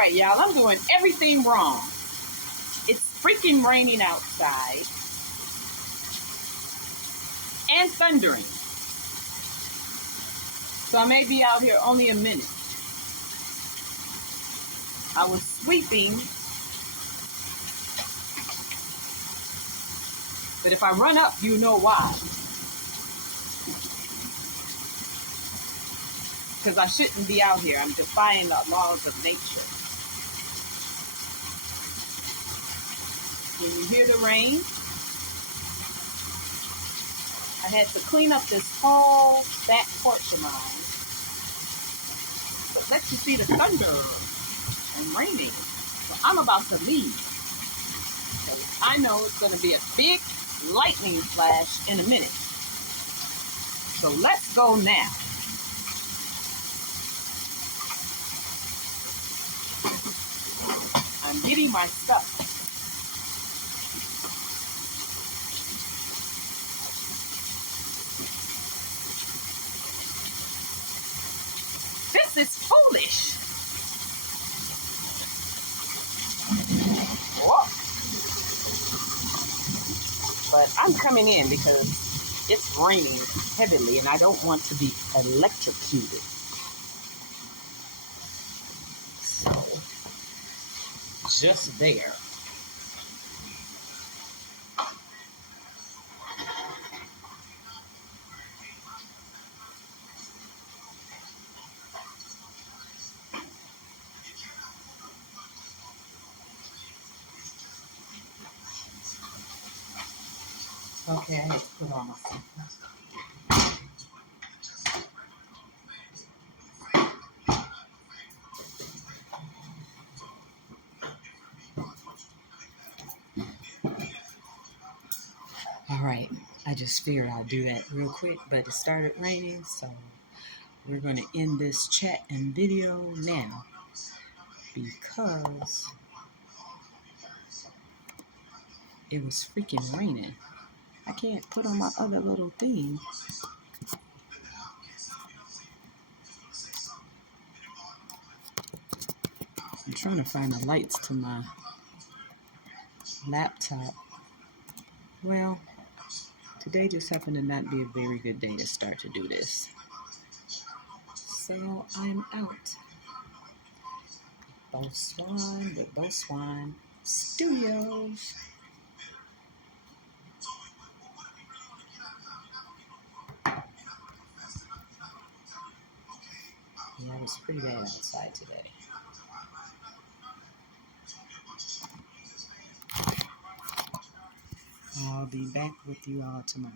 right, y'all, I'm doing everything wrong. It's freaking raining outside and thundering. So I may be out here only a minute. I was sweeping, but if I run up, you know why. Because I shouldn't be out here. I'm defying the laws of nature. Can you hear the rain? I had to clean up this whole back porch of mine. But let you see the thunder and raining. So I'm about to leave. Because I know it's going to be a big lightning flash in a minute. So let's go now. I'm getting my stuff. This is foolish. Whoa. But I'm coming in because it's raining heavily and I don't want to be electrocuted. So, just there. Okay, I have to put on my seatbelt. All right, I just figured I'll do that real quick, but it started raining, so we're going to end this chat and video now because it was freaking raining. I can't put on my other little thing. I'm trying to find the lights to my laptop. Well, today just happened to not be a very good day to start to do this. So I'm out. Bosswan with Bosswan Studios. Yeah, it was pretty bad outside today. I'll be back with you all tomorrow.